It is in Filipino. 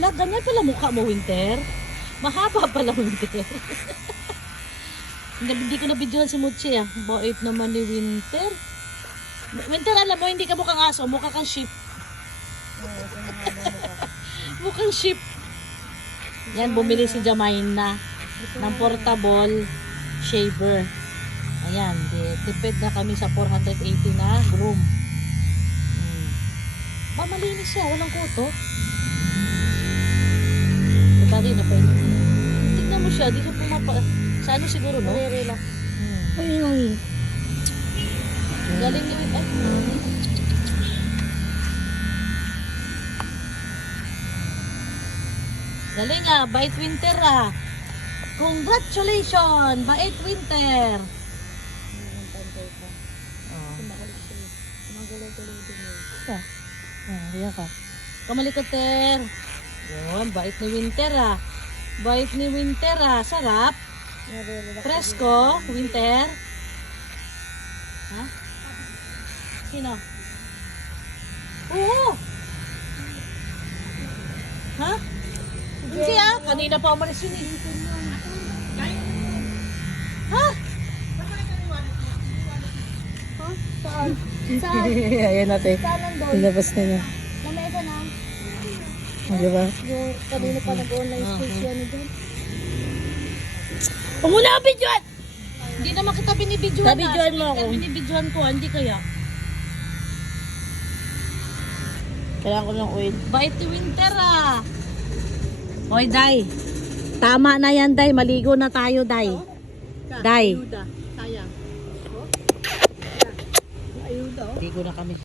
Hala, ganyan pala mukha mo, Winter. Mahaba pala, Winter. Hindi ko na-videoan si Mochi ah. Bait naman ni Winter. Winter, alam mo, hindi ka mukhang aso, mukha kang sheep. Mukhang sheep. Yan, bumili si Jamaina ng portable shaver. Ayan, tipid na kami sa 480 na groom. Malinis siya, walang kuto. Diba rin na pwede. Tignan mo siya, di siya pumapa. Sa ano siguro, no? Relax. Ay. Galing yun. Ay, galing ah, bait Winter ah. Congratulations, bait Winter. Riyan ka. Kamalikot, Ter. Yun, bait ni Winter ah. Bait ni Winter ah. Sarap. Presko, Winter. Ha? Sino? Oo. Ha? Hindi ah. Kanina pa umalis yun eh. Ha? Saan? Saan? Ayan natin. Saan nandun? Ilabas na niya. Lamesa na. Diba? Yung kanina pa nag-online space yan dyan. Huwag mo na ang videoan! Hindi naman kita binibidyoan na. Nabidyoan mo ako. Binibidyoan ko, hindi kaya. Kailangan ko ng oil. Bait ni Winter ah. Hoy, Day. Tama na yan, Day. Maligo na tayo, Day. Day. Sayang. Ayuda. Maligo na kami.